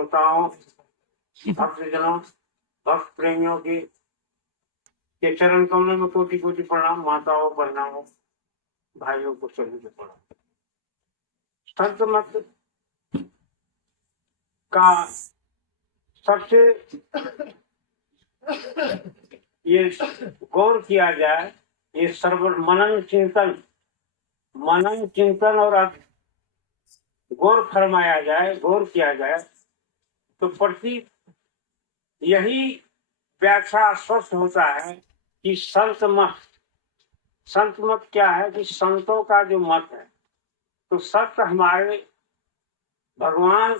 श्रोताओं, भक्तजनों, भक्त प्रेमियों के चरण कमलों में कोटि कोटि प्रणाम। माताओं, बहनाओं, भाइयों को सभी को प्रणाम। संत मत का सबसे ये गौर किया जाए, ये सर्व मनन चिंतन और गौर फरमाया जाए, गौर किया जाए तो प्रति यही व्याख्या स्पष्ट होता है कि संत मत क्या है कि संतों का जो मत है, तो सत्य हमारे भगवान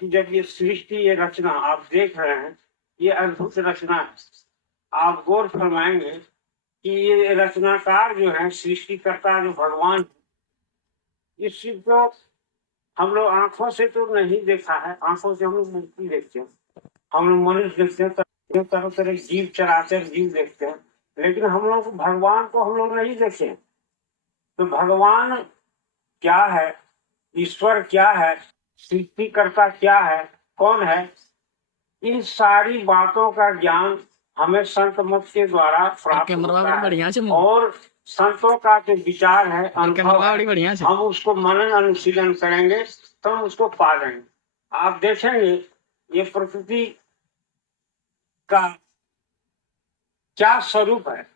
की जब ये सृष्टि, ये रचना आप देख रहे हैं, ये अद्भुत रचना है। आप गौर फरमाएंगे कि ये रचनाकार जो है, सृष्टिकर्ता जो भगवान, इस चीज को हम लोग आंखों से तो नहीं देखा है। आंखों से हम लोग मूर्ति देखते हैं, हम लोग मनुष्य देखते हैं, तरह तरह जीव चराचर जीव देखते हैं, लेकिन हम लोग भगवान को हम लोग नहीं देखे। तो भगवान क्या है, ईश्वर क्या है, सृष्टिकर्ता क्या है, कौन है, इन सारी बातों का ज्ञान हमें संत मत के द्वारा प्राप्त होता है। और संतों का जो विचार है, हम उसको मनन अनुशीलन करेंगे तो हम उसको पा लेंगे। आप देखेंगे ये प्रकृति का क्या स्वरूप है,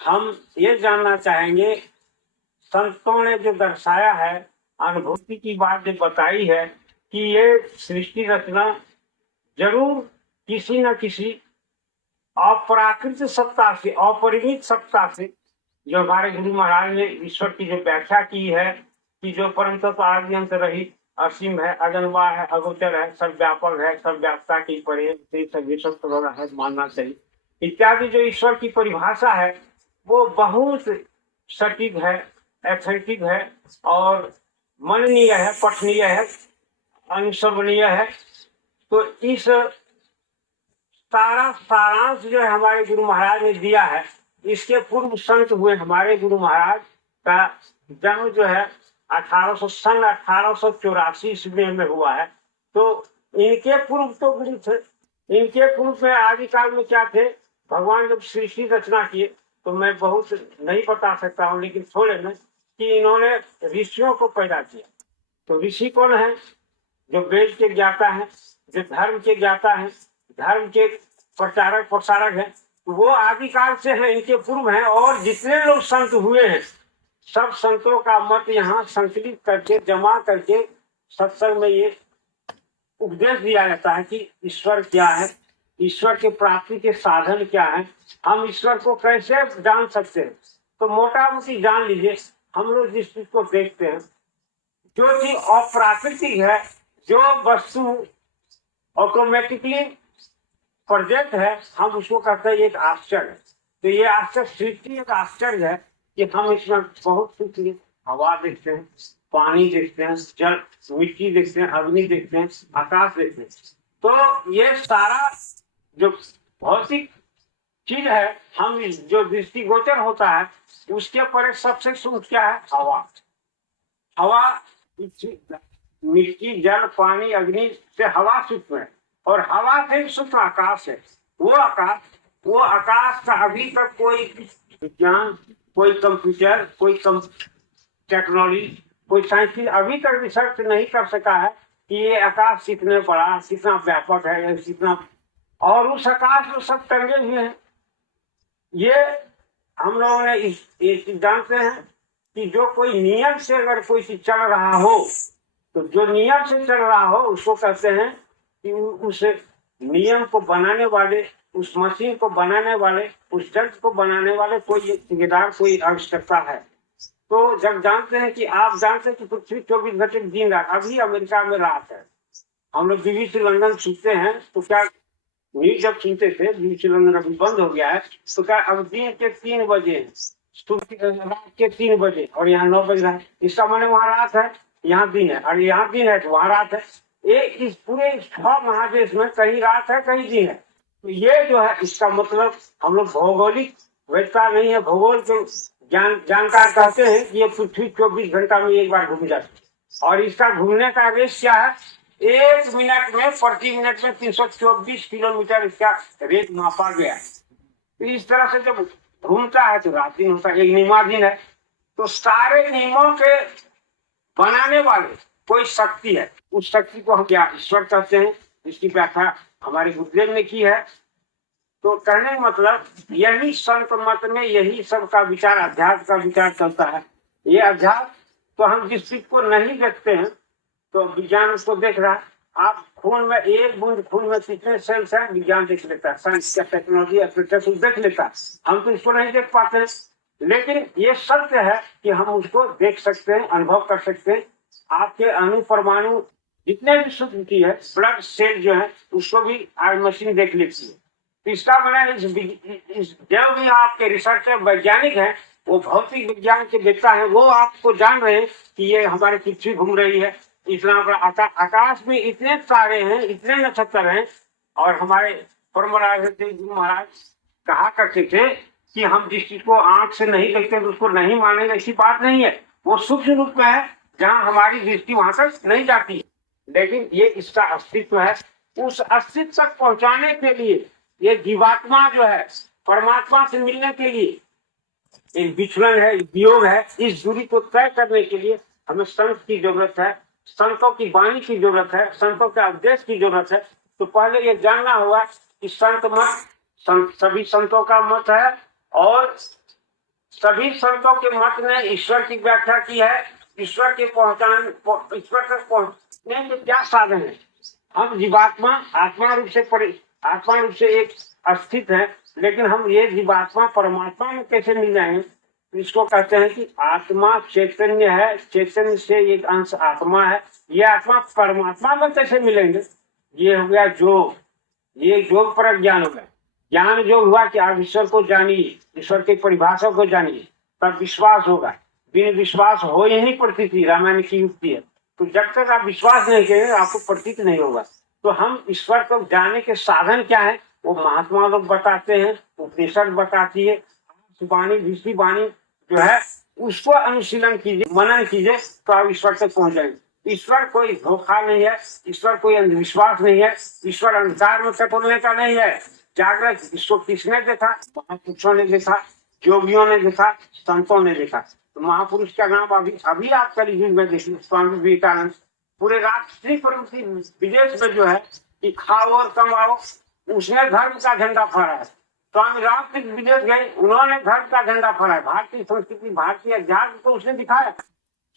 हम ये जानना चाहेंगे। संतों ने जो दर्शाया है, अनुभूति की बात जो बताई है कि ये सृष्टि रचना जरूर किसी न किसी अप्राकृत सत्ता से, अपरिमित सत्ता से, जो हमारे गुरु महाराज ने ईश्वर की जो व्याख्या की है कि जो परम तत्व आदि अंत रहित असीम है, अगनवा है, अगोचर है, सब व्यापक है, सब व्यापकता की परे है मानना चाहिए इत्यादि, जो ईश्वर की परिभाषा है वो बहुत सटीक है, एथेटिक है और मननीय है, पठनीय है, अनुश्रवणीय है। तो इस सारा सारांश जो है हमारे गुरु महाराज ने दिया है। इसके पूर्व संत हुए हमारे गुरु महाराज का जन्म जो है 1884 ईस्वी में हुआ है। तो इनके पूर्व तो गुरु थे, इनके पूर्व में आदिकाल में क्या थे, भगवान जब सृष्टि रचना किए तो मैं बहुत नहीं बता सकता हूँ, लेकिन थोड़े में कि इन्होंने ऋषियों को पैदा किया। तो ऋषि कौन है, जो वेद के ज्ञाता है, जो धर्म के ज्ञाता है, धर्म के प्रचारक है, वो आदिकाल से है, इनके पूर्व हैं। और जितने लोग संत हुए हैं, सब संतों का मत यहाँ संकलित करके, जमा करके सत्संग में ये उपदेश दिया जाता है कि ईश्वर क्या है, ईश्वर के प्राप्ति के साधन क्या है, हम ईश्वर को कैसे जान सकते हैं। तो मोटा मोटी जान लीजिए, हम लोग जिस चीज को देखते हैं, जो चीज अप्राकृतिक है, जो वस्तु ऑटोमेटिकली प्रेजेंट है, हम उसको कहते हैं एक आश्चर्य। तो ये आश्चर्य, सृष्टि एक आश्चर्य है कि हम इसमें बहुत कुछ, हवा देखते हैं, पानी देखते हैं, जल, मिट्टी देखते हैं, अग्नि देखते हैं, आकाश देखते हैं। तो ये सारा जो भौतिक चीज है, हम जो दृष्टिगोचर होता है, उसके पर सबसे सूक्ष्म क्या है, हवा, मिट्टी, जल, पानी, अग्नि से हवा सूक्ष्म है, और हवा से सूक्ष्म आकाश है। वो आकाश का अभी तक कोई विज्ञान, कोई कंप्यूटर, कोई टेक्नोलॉजी, कोई साइंस अभी तक रिसर्च नहीं कर सका है कि ये आकाश कितने बड़ा, कितना व्यापक है, कितना, और उस आकाश में सब टंगे हुए हैं। ये हम लोगों ने ये जानते हैं कि जो कोई नियम से अगर कोई चीज चल रहा हो, तो जो नियम से चल रहा हो उसको कहते हैं कि उस नियम को बनाने वाले, उस मशीन को बनाने वाले, उस जंत्र को बनाने वाले कोई ठेकेदार, कोई आवश्यकता है। तो जब जानते हैं कि आप जानते हैं कि पृथ्वी 24 घंटे दिन रात, अभी अमेरिका में रात है, हम लोग BBC लंदन सुनते हैं, तो क्या न्यूज जब सुनते थे, BBC लंदन अभी बंद हो गया है, तो क्या अब दिन के 3 बजे, रात के 3 बजे, और यहाँ 9 बज रहा है, इसका माने वहाँ रात है, यहाँ दिन है, और यहाँ दिन है तो वहाँ रात है। इस पूरे 6 महादेश में कहीं रात है, कहीं दिन है। तो ये जो है, इसका मतलब हम लोग भौगोलिक वैधता नहीं है, भूगोल के जानकार कहते हैं कि ये पृथ्वी 24 घंटा में एक बार घूम जाती है। और इसका घूमने का रेस क्या है, 1 मिनट में, प्रति मिनट में 324 किलोमीटर इसका रेट मापा गया है। तो इस तरह से जब घूमता है तो रात दिन होता है, एक नियमाधीन है। तो सारे नियमों के बनाने वाले कोई शक्ति है, उस शक्ति को हम क्या ईश्वर कहते हैं। इसकी व्याख्या हमारे गुरुदेव ने की है। तो कहने का मतलब यही संत मत में यही सबका विचार, अध्यात्म का विचार चलता है। ये अध्यात्म तो हम जिस चीज को नहीं देखते हैं तो विज्ञान उसको देख रहा है। आप खून में, एक बूंद खून में कितने सेल्स है, विज्ञान देख लेता है, साइंस का टेक्नोलॉजी एप्लीकेशन देख लेता है। हम तो इसको नहीं देख पाते हैं, लेकिन ये सत्य है कि हम उसको देख सकते हैं, अनुभव कर सकते हैं। आपके अणु परमाणु जितने भी शुद्ध की है, ब्लड सेल जो है उसको भी आज मशीन देख लेती है। तो इसका बना जो भी आपके रिसर्चर वैज्ञानिक है, वो भौतिक विज्ञान के वेत्ता है, वो आपको जान रहे हैं कि ये हमारी पृथ्वी घूम रही है, इतना बड़ा आकाश में इतने तारे हैं, इतने नक्षत्र हैं। और हमारे परमराज गुरु महाराज कहा करते थे कि हम जिस चीज को आंख से नहीं देखते तो उसको नहीं मानेंगे, ऐसी बात नहीं है। वो सूक्ष्म रूप में है जहाँ हमारी दृष्टि वहां तक नहीं जाती, लेकिन ये इसका अस्तित्व है। उस अस्तित्व तक पहुंचाने के लिए ये जीवात्मा जो है परमात्मा से मिलने के लिए एक विचलन है, वियोग है। इस दूरी को तय करने के लिए हमें संत की जरूरत है, संतों की वाणी की जरूरत है, संतों के उपदेश की जरूरत है। तो पहले ये जानना होगा कि संत मत सभी संतों का मत है, और सभी संतों के मत ने ईश्वर की व्याख्या की है। ईश्वर तक पहुंचने के क्या साधन है। हम जीवात्मा आत्मा रूप से एक अस्तित्व है, लेकिन हम ये जीवात्मा परमात्मा में कैसे मिल जाएंगे। इसको कहते हैं कि आत्मा चैतन्य है, चैतन्य से एक अंश आत्मा है, ये आत्मा परमात्मा में कैसे मिलेंगे। ये हो गया योग, ये योग पर ज्ञान हो गया। ज्ञान जो हुआ कि आप ईश्वर को जानिए, ईश्वर की परिभाषा को जानिए, तब विश्वास होगा। बिन विश्वास हो ही नहीं प्रतीति, रामायण की युक्ति है। तो जब तक आप विश्वास नहीं करेंगे आपको प्रतीत नहीं होगा। तो हम ईश्वर को जानने के साधन क्या है, वो महात्मा लोग बताते हैं, उपनिषद बताती है, वाणी ऋषि वाणी जो है उसको अनुशीलन कीजिए, मनन कीजिए, तो आप ईश्वर तक पहुंच जाएंगे। ईश्वर कोई धोखा नहीं है, ईश्वर कोई अंधविश्वास नहीं है, ईश्वर अंधकार में टटोलने का नहीं है। जागृत इसको किसने देखा, महापुरुषों ने देखा, योगियों ने देखा, संतों ने देखा। तो महापुरुष का नाम अभी आप कलियुग में देखिए, स्वामी विवेकानंद पूरे राष्ट्रीय प्रवृत्ति विदेश में जो है कि खाओ और कमाओ, उसने धर्म का झंडा फहराया है। स्वामी रामकृष्ण विदेश गए, उन्होंने धर्म का झंडा फहराया, भारतीय संस्कृति भारतीय अध्यात्म को उसने दिखाया।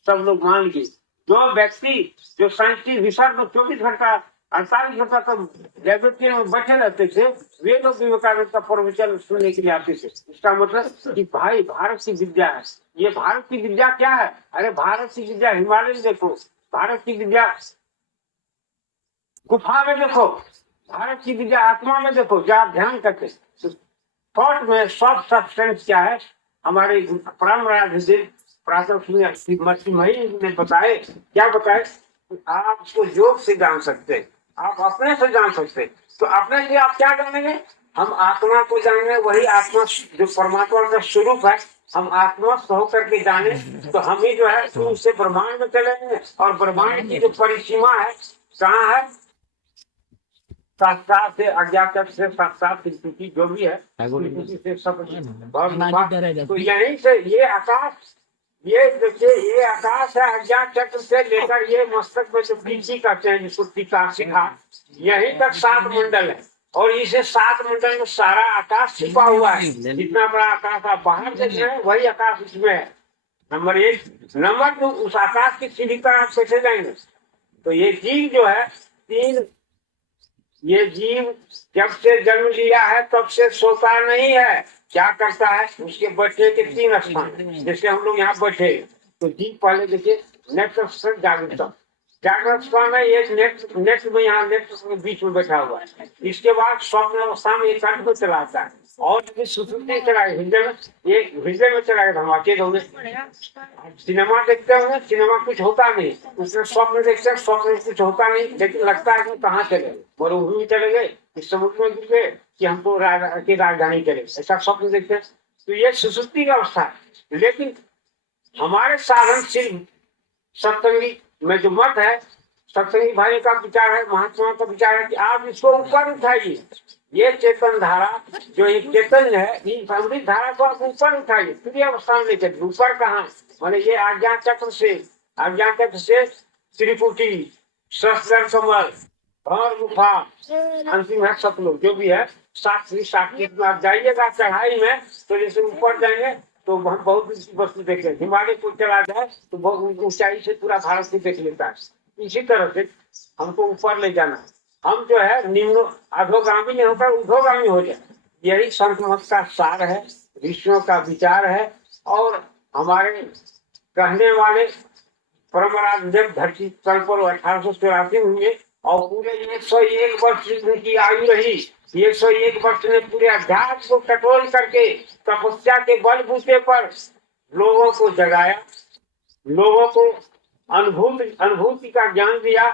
सब लोग मान लीजिए, जो व्यक्ति जो साइंटिस्ट रिसर्च में 24 घंटा 48 घंटा तक लैबोरेटरी में बैठे रहते थे, वे लोग विवेकानंद का प्रवचन सुनने के लिए आते थे। इसका मतलब कि भाई भारत की विद्या है। ये भारत की विद्या क्या है, अरे भारत की विद्या हिमालय में देखो, भारत की विद्या गुफा में देखो, भारत की विद्या आत्मा में देखो। जब आप ध्यान करते थॉट में सॉफ्ट सब्सटेंस क्या है, हमारे परमराज ने बताए, क्या बताए, आप उसको योग से जान सकते हैं, आप अपने से जान सकते हैं। तो अपने से आप क्या जानेंगे, हम आत्मा को जानेंगे, वही आत्मा जो परमात्मा का स्वरूप है, हम आत्मा सह करके जाने तो हम ही जो है उससे ब्रह्मांड में चलेंगे। और ब्रह्मांड की जो परिसीमा है कहाँ है, साक्षात से अज्ञात से साक्षात स्थिति जो भी है, से सब। तो यहीं से ये आकाश, ये देखिए ये आकाश है, अज्ञात चक्र से लेकर ये मस्तक में जो पीछी करते हैं जिसको टीका शिखा, यहीं तक 7 मंडल है। और इसे 7 मंडल में सारा आकाश छिपा हुआ है। जितना बड़ा आकाश आप बाहर देख रहे हैं वही आकाश इसमें है। नंबर 1। नंबर 2, उस आकाश की सीढ़ी पर आप कैसे जाएंगे। तो ये जीव जो है 3, ये जीव जब से जन्म लिया है तब से सोता नहीं है। क्या करता है, उसके बैठने के 3 स्थान, जैसे हम लोग यहाँ बैठे तो जीव पहले देखिए नेक्स्ट जागृत, जागृत स्थान में एक नेक्स्ट में यहाँ नेक्स्ट के बीच में बैठा हुआ है। इसके बाद स्वप्न अवस्था में एक को चलाता है, और सुसुप्ति चलाए हृदय में चलाए धमाके होंगे। सिनेमा देखते होंगे, सिनेमा कुछ होता नहीं, उसमें स्वप्न देखते हैं, स्वप्न में कुछ होता नहीं, लेकिन लगता है कि कहाँ चले, मरुभूमि चले गए, इस समुद्र में गिर गए, कि हमको राजधानी चले, ऐसा स्वप्न देखते हैं। तो ये सुसुप्ति की अवस्था है। लेकिन हमारे साधन सिर्फ सप्तमी में जो मत है, सत्संगी भाई का विचार है, महात्मा का विचार है कि आप इसको ऊपर उठाइए। ये चेतन धारा जो एक चेतन है, इस अमृत धारा को आप ऊपर उठाइए, फिर अवस्था में लेकर ऊपर कहाँ, माने ये आज्ञा चक्र से त्रिपुटी, सहस्त्र कमल और गुफा, अंतिम है सतलुज, जो भी है साक्षी में आप जाइएगा चढ़ाई में, तो जैसे ऊपर जाएंगे तो हम बहुत वस्तु देख लेते, हिमालय को चला जाए तो बहुत ऊंचाई से पूरा भारत को देख लेता है। इसी तरह से हमको ऊपर ले जाना है। हम जो है निम्न अधोगामी नहीं होकर ऊर्ध्वगामी हो जाए, यही संत मत का सार है, ऋषियों का विचार है। और हमारे कहने वाले परमराज जब धरती तल पर 1884 हुए और पूरे 101 वर्ष की आयु रही। 101 वर्ष ने पूरे अध्यात्म को कटोल करके तपस्या के बलबूते पर लोगों को जगाया, लोगों को अनुभूति का ज्ञान दिया।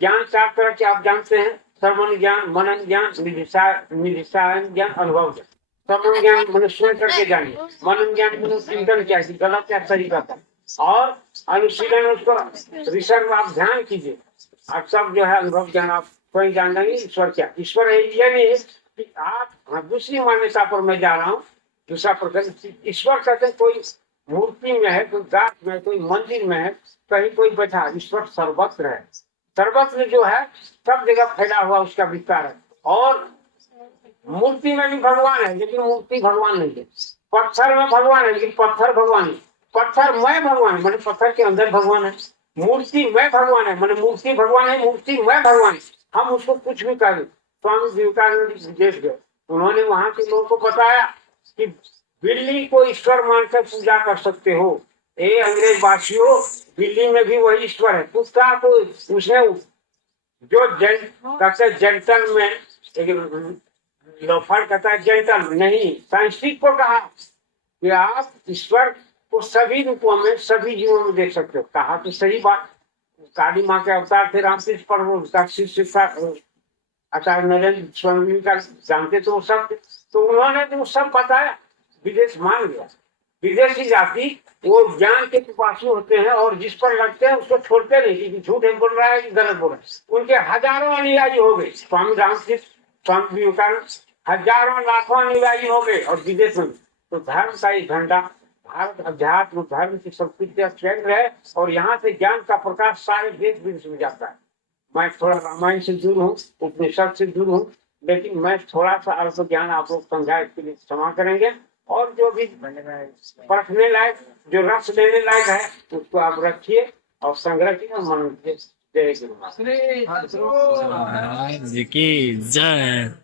ज्ञान 4 तरह के आप जानते हैं, श्रवण ज्ञान, मनन ज्ञान, निधिसारण ज्ञान, अनुभव ज्ञान। श्रवण ज्ञान मनुष्य करके जानिए, मनन ज्ञान मनुष्य चिंतन क्या है, गलत क्या सही बात है, और अनुशीलन उसको ऋषभ आप ध्यान कीजिए। आप सब जो है अनुभव ज्ञान आप कोई जान लेंगे ईश्वर क्या। ईश्वर ये नहीं है कि आप दूसरी मान्यता पर मैं जा रहा हूँ, दूसरा प्रकार ईश्वर कहते हैं कोई मूर्ति में है, कोई गाछ में, कोई मंदिर में है, कहीं कोई बैठा। ईश्वर सर्वत्र है, सर्वत्र जो है सब जगह फैला हुआ उसका विस्तार है। और मूर्ति में भी भगवान है, लेकिन मूर्ति भगवान नहीं है। पत्थर में भगवान है, लेकिन पत्थर भगवान नहीं। पत्थर में भगवान है, मैंने पत्थर के अंदर भगवान है। मूर्ति में भगवान है, मैंने मूर्ति भगवान है, मूर्ति में भगवान है। हम उसको कुछ भी करें। स्वामी विवेकानंद विदेश गए, उन्होंने वहां के लोगों को बताया कि बिल्ली को ईश्वर मानकर पूजा कर सकते हो। ए अंग्रेज वासियों, बिल्ली में भी वही ईश्वर है। कुत्ता को उसने जो जेंटल में लोफर कहता है, जेंटल नहीं, साइंटिफिक को कहा कि आप ईश्वर को सभी रूपों में, सभी जीवों में देख सकते हो। कहा तो सही बात। काली माँ के अवतार थे रामकृष्ण परमहंस, उसका शिष्य आचार्य नरेंद्र स्वामी का जानते तो सब, तो उन्होंने तो सब बताया। विदेश मान गया। विदेशी जाति वो ज्ञान के पिपासु होते हैं और जिस पर लगते हैं उसको छोड़ते नहीं कि झूठ बोल रहा है कि गलत बोल रहा है। उनके हजारों अनुयायी हो गए। स्वामी रामकृष्ण, स्वामी विवेकानंद, हजारों लाखों अनुयायी हो गए। और विदेश में तो धर्म का ही झंडा, भारत अध्यात्म धर्म की संस्कृति केंद्र है। और यहाँ से ज्ञान का प्रकाश सारे देश विदेश में जाता है। मैं थोड़ा रामायण से दूर हूँ, उपनिषद से दूर हूँ, लेकिन मैं थोड़ा सा अल्प ज्ञान आप लोग समझाए के लिए क्षमा करेंगे। और जो भी परखने लायक, जो रस लेने लायक है, उसको आप रखिए और संग्रह कीजिए और मन कीजिए। जय गुरु। जय।